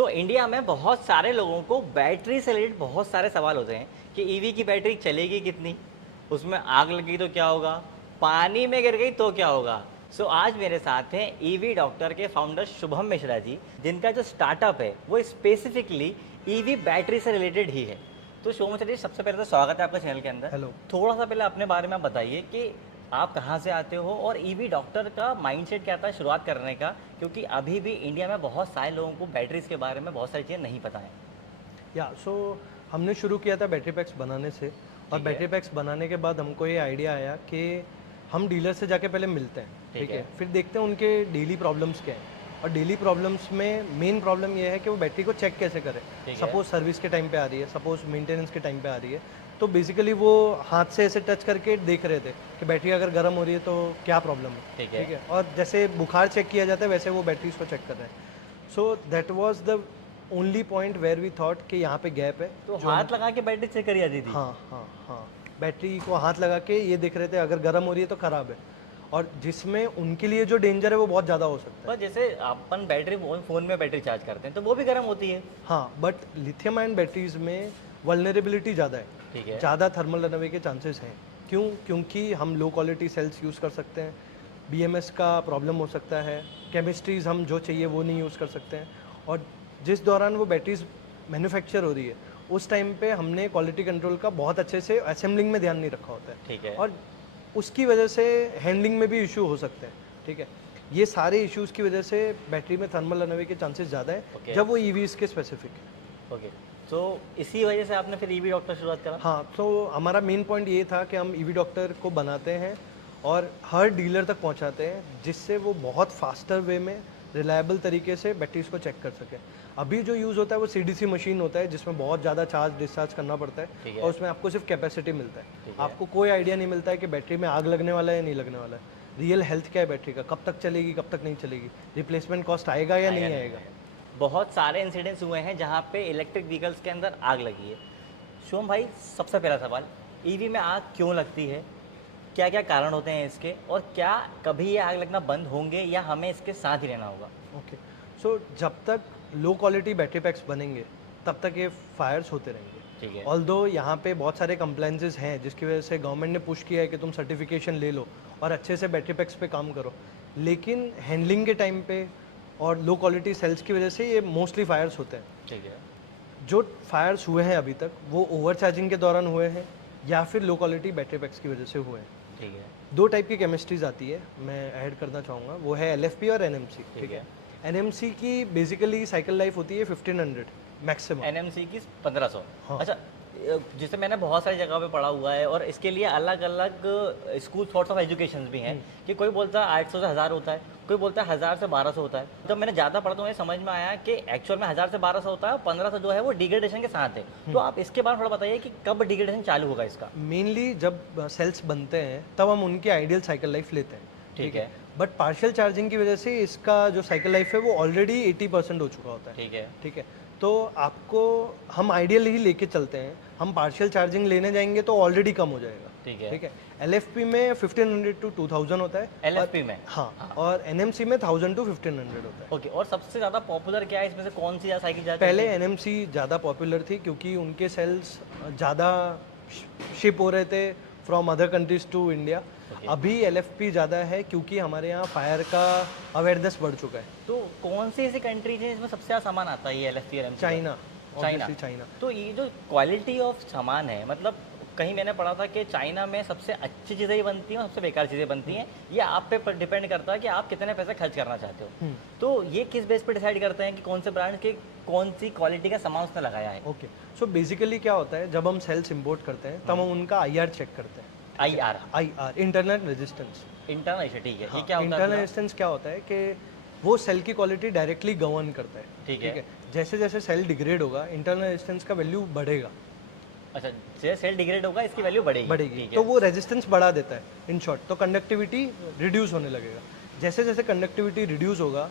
India में बहुत सारे लोगों को बैटरी से रिलेटेड बहुत सारे सवाल होते हैं कि ईवी की बैटरी चलेगी कितनी, उसमें आग लगी तो क्या होगा, पानी में गिर गई तो क्या होगा। आज मेरे साथ हैं ईवी डॉक्टर के फाउंडर शुभम मिश्रा जी, जिनका जो स्टार्टअप है वो स्पेसिफिकली ईवी बैटरी से रिलेटेड ही है। शुभम मिश्रा जी, सबसे पहले तो स्वागत है आपका चैनल के अंदर। हेलो। थोड़ा सा पहले अपने बारे में आप बताइए कि आप कहाँ से आते हो और ईवी डॉक्टर का माइंडसेट क्या था शुरुआत करने का, क्योंकि अभी भी इंडिया में बहुत सारे लोगों को बैटरीज के बारे में बहुत सारी चीज़ें नहीं पता है। हमने शुरू किया था बैटरी पैक्स बनाने से, और ठीक है। बैटरी पैक्स बनाने के बाद हमको ये आइडिया आया कि हम डीलर से जाके पहले मिलते हैं, ठीक है, फिर देखते हैं उनके डेली प्रॉब्लम्स क्या हैं। और डेली प्रॉब्लम्स में मेन प्रॉब्लम ये है कि वो बैटरी को चेक कैसे करें। सपोज सर्विस के टाइम पे आ रही है, सपोज मेंटेनेंस के टाइम पे आ रही है, तो बेसिकली वो हाथ से ऐसे टच करके देख रहे थे कि बैटरी अगर गर्म हो रही है तो क्या प्रॉब्लम है, ठीक है। और जैसे बुखार चेक किया जाता है वैसे वो बैटरीज को चेक कर रहे हैं। So that was the only point where we thought कि यहाँ पे गैप है। तो हाथ लगा के बैटरी चेक करी जाती थी? हाँ, बैटरी को हाथ लगा के ये देख रहे थे अगर गर्म हो रही है तो ख़राब है, और जिसमें उनके लिए जो डेंजर है वो बहुत ज़्यादा हो सकता है। पर जैसे अपन बैटरी फ़ोन में बैटरी चार्ज करते हैं तो वो भी गर्म होती है। हाँ, बट लिथियम आयन बैटरीज में वल्नरेबिलिटी ज़्यादा है, ठीक है। ज़्यादा थर्मल रनअवे के चांसेस हैं। क्योंकि हम लो क्वालिटी सेल्स यूज़ कर सकते हैं, बीएमएस का प्रॉब्लम हो सकता है, केमिस्ट्रीज हम जो चाहिए वो नहीं यूज़ कर सकते हैं, और जिस दौरान वो बैटरीज मैन्युफैक्चर हो रही है उस टाइम पे हमने क्वालिटी कंट्रोल का बहुत अच्छे से असेंबलिंग में ध्यान नहीं रखा होता है, ठीक है। और उसकी वजह से हैंडलिंग में भी इशू हो सकते हैं, ठीक है। ये सारे इश्यूज़ की वजह से बैटरी में थर्मल रनअवे के चांसेस ज़्यादा है जब वो ईवीज़ के स्पेसिफिक है। ओके, तो इसी वजह से आपने फिर ईवी डॉक्टर शुरुआत करा? हाँ, तो हमारा मेन पॉइंट ये था कि हम ईवी डॉक्टर को बनाते हैं और हर डीलर तक पहुंचाते हैं, जिससे वो बहुत फास्टर वे में रिलायबल तरीके से बैटरीज को चेक कर सके। अभी जो यूज़ होता है वो सीडीसी मशीन होता है, जिसमें बहुत ज़्यादा चार्ज डिस्चार्ज करना पड़ता है, और उसमें आपको सिर्फ कैपेसिटी मिलता है। आपको कोई आइडिया नहीं मिलता है कि बैटरी में आग लगने वाला है या नहीं लगने वाला है, रियल हेल्थ क्या है बैटरी का, कब तक चलेगी कब तक नहीं चलेगी, रिप्लेसमेंट कॉस्ट आएगा या नहीं आएगा। बहुत सारे इंसिडेंट्स हुए हैं जहाँ पे इलेक्ट्रिक व्हीकल्स के अंदर आग लगी है। शुभम भाई, सबसे पहला सवाल, ईवी में आग क्यों लगती है, क्या क्या कारण होते हैं इसके, और क्या कभी ये आग लगना बंद होंगे या हमें इसके साथ ही रहना होगा? ओके, सो जब तक लो क्वालिटी बैटरी पैक्स बनेंगे तब तक ये फायर्स होते रहेंगे, ठीक है। ऑल्दो यहाँ पे बहुत सारे कंप्लाइंसेस हैं जिसकी वजह से गवर्नमेंट ने पुश किया है कि तुम सर्टिफिकेशन ले लो और अच्छे से बैटरी पैक्स पे काम करो, लेकिन हैंडलिंग के टाइम पे और लो क्वालिटी सेल्स की वजह से ये मोस्टली फायर्स होते हैं। ठीक है। जो फायर्स हुए हैं अभी तक वो ओवर चार्जिंग के दौरान हुए हैं या फिर लो क्वालिटी बैटरी पैक्स की वजह से हुए हैं। ठीक है। दो टाइप की केमिस्ट्रीज आती है, मैं ऐड करना चाहूँगा, वो है एलएफपी और एनएमसी, ठीक है। एनएमसी की बेसिकली साइकिल लाइफ होती है 1500 मैक्सिमम, एनएमसी की 1500। हाँ। अच्छा, जिसे मैंने बहुत सारी जगह पे पढ़ा हुआ है और इसके लिए अलग अलग स्कूल सॉर्ट्स ऑफ एजुकेशन भी हैं कि कोई बोलता है 800 से 1000 होता है, कोई बोलता है 1000 से 1200 होता है। जब मैंने ज़्यादा पढ़ा तो मुझे समझ में आया कि एक्चुअल में 1000 से 1200 होता है और 1500 जो है वो डिग्रेडेशन के साथ है। तो आप इसके बारे में थोड़ा बताइए कि कब डिग्रेडेशन चालू होगा इसका? मेनली जब सेल्स बनते हैं तब हम उनकी आइडियल साइकिल लाइफ लेते हैं, ठीक है। बट पार्शियल चार्जिंग की वजह से इसका जो साइकिल लाइफ है वो ऑलरेडी 80% हो चुका होता है, ठीक है। ठीक है। तो आपको हम आइडियल ही लेके चलते हैं, हम पार्शियल चार्जिंग लेने जाएंगे तो ऑलरेडी कम हो जाएगा, ठीक है। ठीक है। एलएफपी में 1500 टू 2000 होता है, एलएफपी में, हाँ, और एनएमसी में 1000 टू 1500 होता है। ओके, और सबसे ज़्यादा पॉपुलर क्या है इसमें से, कौन सी साइकिल ज़्यादा? पहले एनएमसी ज़्यादा पॉपुलर थी क्योंकि उनके सेल्स ज़्यादा शिप हो रहे थे from other countries to India. अभी एलएफपी ज़्यादा है क्योंकि हमारे यहाँ फायर का अवेयरनेस बढ़ चुका है। तो कौन सी ऐसी कंट्रीज है इसमें सबसे ज़्यादा सामान आता है ये एलएफपी और एमसी? China, China. तो ये जो क्वालिटी ऑफ सामान है, मतलब कहीं मैंने पढ़ा था कि चाइना में सबसे अच्छी चीज़ें ही बनती हैं और सबसे बेकार चीज़ें बनती हैं। ये आप पे डिपेंड करता है कि आप कितने पैसे खर्च करना चाहते हो। तो ये किस बेस पे डिसाइड करते हैं कि कौन से ब्रांड के कौन सी क्वालिटी का सामान उसने लगाया है? ओके, सो बेसिकली क्या होता है, जब हम सेल्स इंपोर्ट करते हैं तब हम उनका आईआर चेक करते हैं। IR internal resistance. इंटरनल, ठीक है। ये क्या होता है? इंटरनल रेजिस्टेंस क्या होता है कि वो सेल की क्वालिटी डायरेक्टली गवर्न करता है, ठीक है। जैसे जैसे सेल डिग्रेड होगा इंटरनल रेजिस्टेंस का वैल्यू बढ़ेगा। अच्छा, जैसे सेल डिग्रेड होगा इसकी वैल्यू बढ़ेगी। तो वो रेजिस्टेंस बढ़ा देता है इन शॉर्ट, तो कंडक्टिविटी रिड्यूस होने लगेगा। जैसे जैसे कंडक्टिविटी रिड्यूस होगा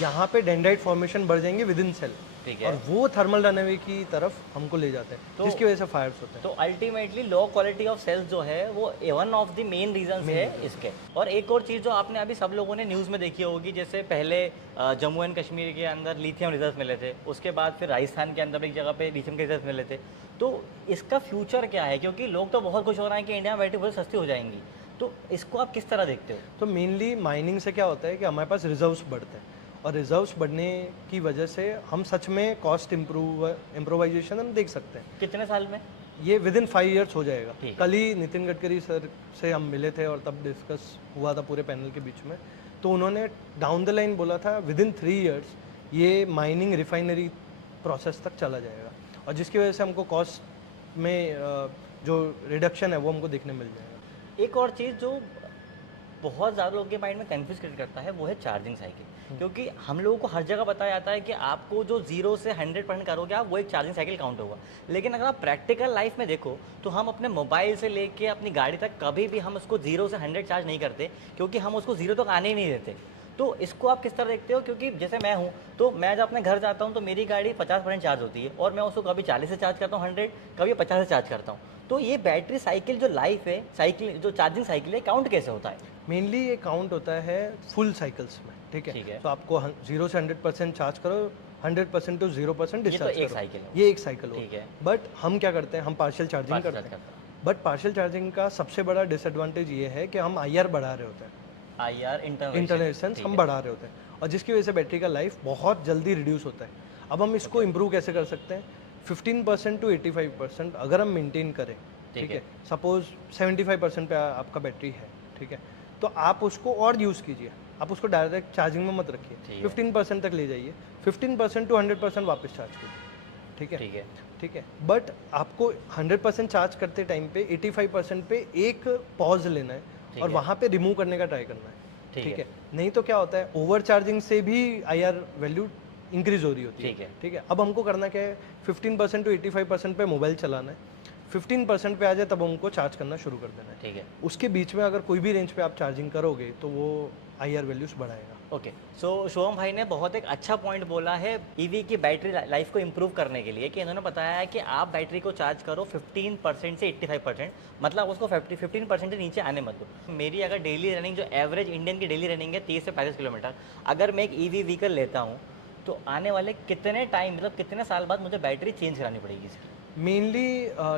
यहाँ पे डेंड्राइट फॉर्मेशन बढ़ जाएंगे विद इन सेल, ठीक और है। वो थर्मल रनअवे की तरफ हमको ले जाते हैं, तो- जिसकी वजह से फायर्स होते हैं। तो ultimately low quality of cells जो है वो one of the main reasons है इसके। और एक और चीज़ जो आपने अभी सब लोगों ने न्यूज़ में देखी होगी, जैसे पहले जम्मू एंड कश्मीर के अंदर लिथियम रिजर्व मिले थे, उसके बाद फिर राजस्थान के अंदर एक जगह पे लिथियम के रिजर्व मिले थे। तो इसका फ्यूचर क्या है, क्योंकि लोग तो बहुत खुश हो रहे हैं कि इंडिया में बैटरी बहुत सस्ती हो जाएंगी, तो इसको आप किस तरह देखते हो? तो मेनली माइनिंग से क्या होता है कि हमारे पास रिजर्व्स बढ़ते हैं, और रिजर्व्स बढ़ने की वजह से हम सच में कॉस्ट इम्प्रोवाइजेशन हम देख सकते हैं। कितने साल में? ये विद इन 5 ईयर्स हो जाएगा। ठीक है। कल ही नितिन गडकरी सर से हम मिले थे और तब डिस्कस हुआ था पूरे पैनल के बीच में, तो उन्होंने डाउन द लाइन बोला था विद इन 3 ईयर्स ये माइनिंग रिफाइनरी प्रोसेस तक चला जाएगा, और जिसकी वजह से हमको कॉस्ट में जो रिडक्शन है वो हमको देखने मिल जाएगा। एक और चीज़ जो बहुत ज़्यादा लोगों के माइंड में कंफ्यूज क्रिएट करता है वो है चार्जिंग साइकिल। क्योंकि हम लोगों को हर जगह बताया जाता है कि आपको जो 0 से 100% करोगे आप, वो एक चार्जिंग साइकिल काउंट होगा। लेकिन अगर आप प्रैक्टिकल लाइफ में देखो तो हम अपने मोबाइल से लेके अपनी गाड़ी तक कभी भी हम उसको 0 से 100 चार्ज नहीं करते, क्योंकि हम उसको 0 तक आने ही नहीं देते। तो इसको आप किस तरह देखते हो? क्योंकि जैसे मैं हूँ, तो मैं जब अपने घर जाता हूँ तो मेरी गाड़ी 50% चार्ज होती है, और मैं उसको कभी 40 से चार्ज करता हूँ 100, कभी 50 से चार्ज करता हूँ। तो ये बैटरी साइकिल जो लाइफ है, साइकिल जो चार्जिंग साइकिल है, काउंट कैसे होता है? मेनली ये काउंट होता है फुल साइकिल्स में, ठीक ठीक है। है। तो आपको 0 से 100% चार्ज करो, 100% टू 0% ये तो डिस्चार्ज एक करो। साइकिल है। ये एक साइकिल हो। ठीक है। बट हम क्या करते हैं, हम पार्शियल चार्जिंग Fast करते charge हैं। करता हूँ। बट पार्शियल चार्जिंग का सबसे बड़ा डिसएडवांटेज ये है कि हम IR बढ़ा रहे होते हैं, IR इंटरनेशनल हम बढ़ा रहे होते हैं, और जिसकी वजह से बैटरी का लाइफ बहुत जल्दी रिड्यूस होता है। अब हम इसको इम्प्रूव कैसे कर सकते हैं? 15% टू 85% अगर हम मेंटेन करें, ठीक है। सपोज 75% पे आपका बैटरी है, ठीक है, तो आप उसको और यूज़ कीजिए, आप उसको डायरेक्ट चार्जिंग में मत रखिए, 15% तक ले जाइए, 15% टू 100% वापस चार्ज कीजिए, ठीक है। ठीक है। ठीक है, बट आपको 100% चार्ज करते टाइम पे 85% पे एक पॉज लेना है और वहाँ पे रिमूव करने का ट्राई करना है, ठीक है। नहीं तो क्या होता है, ओवर चार्जिंग से भी IR वैल्यू इंक्रीज हो रही होती है, ठीक है। अब हमको करना क्या है, 15% टू 85% पे मोबाइल चलाना है, 15% पे आ जाए तब हमको चार्ज करना शुरू कर देना है, ठीक है। उसके बीच में अगर कोई भी रेंज पे आप चार्जिंग करोगे तो वो IR वैल्यूज बढ़ाएगा। ओके, सो शुभम भाई ने बहुत एक अच्छा पॉइंट बोला है ईवी की बैटरी लाइफ को इम्प्रूव करने के लिए, कि इन्होंने बताया है कि आप बैटरी को चार्ज करो 15% से 85%, मतलब उसको 15% से नीचे आने मत दो। मेरी अगर डेली रनिंग, जो एवरेज इंडियन की डेली रनिंग है 30 से 35 किलोमीटर, अगर मैं एक ईवी व्हीकल लेता हूँ तो आने वाले कितने टाइम, मतलब कितने साल बाद मुझे बैटरी चेंज करानी पड़ेगी इसकी? Mainly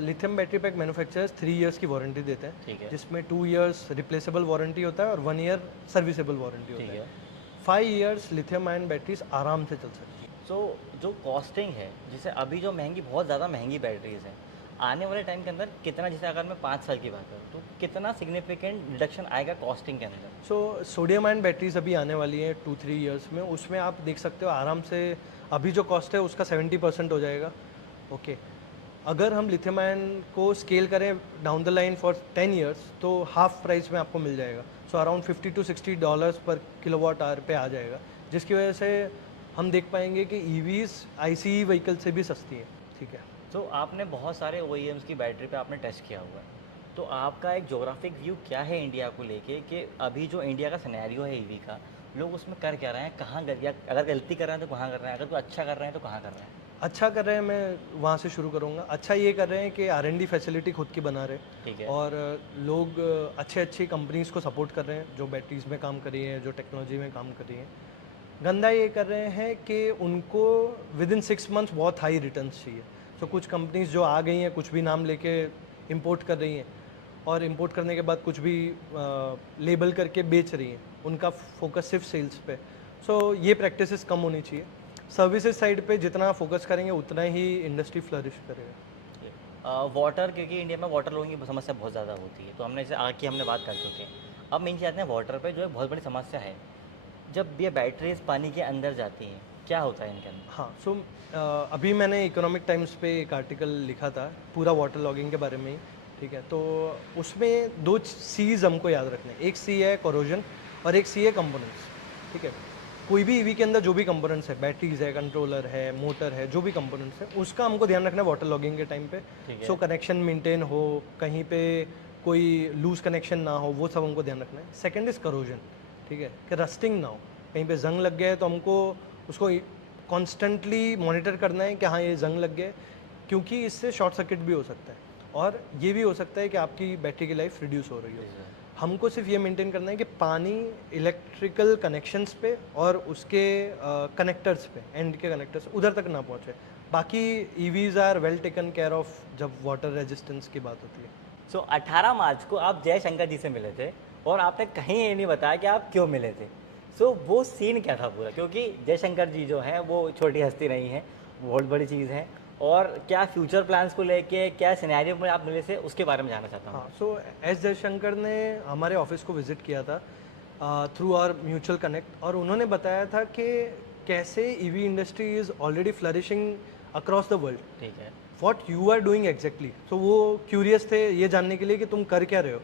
lithium battery pack manufacturers 3 years की वारंटी देते हैं, ठीक है। जिसमें 2 इयर्स रिप्लेसेबल वारंटी होता है और 1 ईयर सर्विसेबल वारंटी होता ठीक है। है। 5 इयर्स लिथियम आयन बैटरीज आराम से चल सकती है। सो जो कॉस्टिंग है, जैसे अभी जो महंगी, बहुत ज़्यादा महंगी बैटरीज हैं, आने वाले टाइम के अंदर कितना, जैसे अगर मैं 5 साल की बात करूँ तो कितना सिग्निफिकेंट रिडक्शन आएगा कॉस्टिंग के अंदर? सो सोडियम आयन बैटरीज अभी आने वाली हैं 2-3 इयर्स में, उसमें आप देख सकते हो आराम से अभी जो कॉस्ट है उसका 70% हो जाएगा, ओके। अगर हम लिथियम आयन को स्केल करें down the line for 10 years तो हाफ प्राइस में आपको मिल जाएगा, सो अराउंड $50 to $60 पर किलोवाट आवर पे आ जाएगा, जिसकी वजह से हम देख पाएंगे कि EVs ICE व्हीकल से भी सस्ती है, ठीक है। तो आपने बहुत सारे OEMs की बैटरी पे आपने टेस्ट किया हुआ है, तो आपका एक जोग्राफिक व्यू क्या है इंडिया को लेके, कि अभी जो इंडिया का सिनेरियो है ईवी का, लोग उसमें कर क्या रहे हैं, कहाँ या अगर गलती कर रहे हैं तो कहाँ कर रहे हैं, अगर कोई अच्छा कर रहे हैं तो कहाँ कर रहे हैं? अच्छा कर रहे हैं, मैं वहाँ से शुरू करूँगा। अच्छा ये कर रहे हैं कि R&D फैसिलिटी खुद की बना रहे हैं, ठीक है। और लोग अच्छे अच्छी कंपनीज़ को सपोर्ट कर रहे हैं जो बैटरीज में काम कर रही हैं, जो टेक्नोलॉजी में काम कर रही हैं। गंदा ये कर रहे हैं कि उनको विद इन 6 मंथ्स बहुत हाई रिटर्न्स चाहिए। तो कुछ कंपनीज जो आ गई हैं, कुछ भी नाम लेके इंपोर्ट कर रही हैं, और इंपोर्ट करने के बाद कुछ भी लेबल करके बेच रही हैं, उनका फोकस सिर्फ सेल्स पे। सो ये प्रैक्टिसेस कम होनी चाहिए। सर्विसेज साइड पे जितना फोकस करेंगे उतना ही इंडस्ट्री फ्लरिश करेगा। वाटर, क्योंकि इंडिया में वाटर लोगों की समस्या बहुत ज़्यादा होती है, तो हमने जैसे आग की हमने बात कर चुके हैं। अब मेन चीज़ आते हैं वाटर पे, जो एक बहुत बड़ी समस्या है। जब ये बैटरीज पानी के अंदर जाती हैं, क्या होता है इनके अंदर? हाँ, सो अभी मैंने इकोनॉमिक टाइम्स पे एक आर्टिकल लिखा था पूरा वाटर लॉगिंग के बारे में ही, ठीक है। तो उसमें 2 C's हमको याद रखने हैं, एक C है कोरोजन और एक C है कंपोनेंट्स, ठीक है। कोई भी EV के अंदर जो भी कंपोनेंट्स है, बैटरीज है, कंट्रोलर है, मोटर है, जो भी कंपोनेंट्स है, उसका हमको ध्यान रखना है वाटर लॉगिंग के टाइम पे। सो कनेक्शन मेंटेन हो, कहीं पे कोई लूज कनेक्शन ना हो, वो सब हमको ध्यान रखना है। सेकंड इज करोजन, ठीक है, कि रस्टिंग ना हो, कहीं पे जंग लग गया है तो हमको उसको कॉन्स्टेंटली मॉनिटर करना है कि हाँ ये जंग लग गया है, क्योंकि इससे शॉर्ट सर्किट भी हो सकता है और ये भी हो सकता है कि आपकी बैटरी की लाइफ रिड्यूस हो रही हो। हमको सिर्फ ये मेंटेन करना है कि पानी इलेक्ट्रिकल कनेक्शंस पे और उसके कनेक्टर्स पे, एंड के कनेक्टर्स उधर तक ना पहुँचे। बाकी EVs are well taken care of जब वाटर रेजिस्टेंस की बात होती है। सो 18 मार्च को आप जयशंकर जी से मिले थे और आपने कहीं ये नहीं बताया कि आप क्यों मिले थे। सो वो सीन क्या था पूरा, क्योंकि जयशंकर जी जो हैं वो छोटी हस्ती नहीं है, बहुत बड़ी चीज़ है। और क्या फ्यूचर प्लान्स को लेके क्या सिनेरियो में आप मिले थे, उसके बारे में जानना चाहता हूँ। हाँ, सो एस जयशंकर ने हमारे ऑफिस को विजिट किया था थ्रू आवर म्यूचुअल कनेक्ट, और उन्होंने बताया था कि कैसे EV industry is already flourishing across the world. ठीक है। What you are doing exactly. तो वो क्यूरियस थे ये जानने के लिए कि तुम कर क्या रहे हो।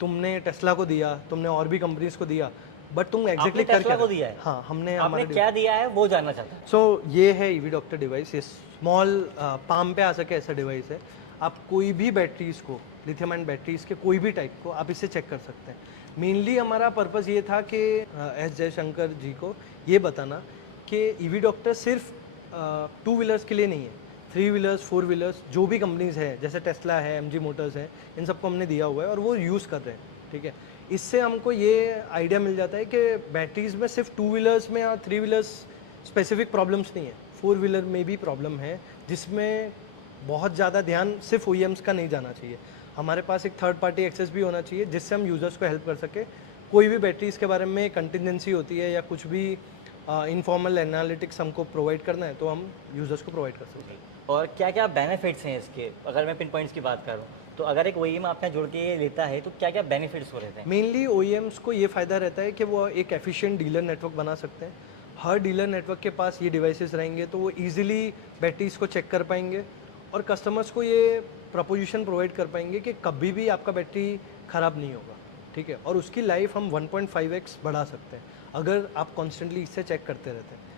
तुमने टेस्ला को दिया, तुमने और भी कंपनीज को दिया, बट तुम एग्जैक्टली कर टेस्ला क्या को रहे हो? दिया है? हाँ, हमने आपने क्या दिया है वो जानना चाहता हूँ। सो ये है ईवी डॉक्टर डिवाइस। ये स्मॉल पाम पे आ सके ऐसा डिवाइस है। आप कोई भी बैटरीज को, लिथियम आयन बैटरीज के कोई भी टाइप को आप इससे चेक कर सकते हैं। मेनली हमारा पर्पस ये था कि एस जयशंकर जी को ये बताना कि ईवी डॉक्टर सिर्फ 2 व्हीलर्स के लिए नहीं है, 3 व्हीलर्स, 4 व्हीलर्स, जो भी कंपनीज है जैसे टेस्ला है, एमजी मोटर्स है, इन सबको हमने दिया हुआ है और वो यूज़ कर रहे हैं। ठीक है, इससे हमको ये आइडिया मिल जाता है कि बैटरीज में सिर्फ 2 व्हीलर्स में या 3 व्हीलर्स स्पेसिफिक प्रॉब्लम्स नहीं है, 4 व्हीलर में भी प्रॉब्लम है, जिसमें बहुत ज़्यादा ध्यान सिर्फ OEMs का नहीं जाना चाहिए। हमारे पास एक थर्ड पार्टी एक्सेस भी होना चाहिए जिससे हम यूज़र्स को हेल्प कर सके। कोई भी बैटरीज के बारे में कंटिजेंसी होती है या कुछ भी इनफॉर्मल एनालिटिक्स हमको प्रोवाइड करना है तो हम यूज़र्स को प्रोवाइड कर सकते हैं। और क्या क्या बेनिफिट्स हैं इसके, अगर मैं पिन पॉइंट्स की बात करूँ तो अगर एक OEM आपने जुड़ के ये लेता है तो क्या क्या बेनिफिट्स हो रहते हैं? मेनली OEMs को ये फ़ायदा रहता है कि वो एक एफिशिएंट डीलर नेटवर्क बना सकते हैं। हर डीलर नेटवर्क के पास ये डिवाइसेस रहेंगे तो वो इजीली बैटरीज को चेक कर पाएंगे और कस्टमर्स को ये प्रपोजिशन प्रोवाइड कर पाएंगे कि कभी भी आपका बैटरी ख़राब नहीं होगा। ठीक है, और उसकी लाइफ हम 1.5x बढ़ा सकते हैं अगर आप कॉन्स्टेंटली इससे चेक करते रहते हैं।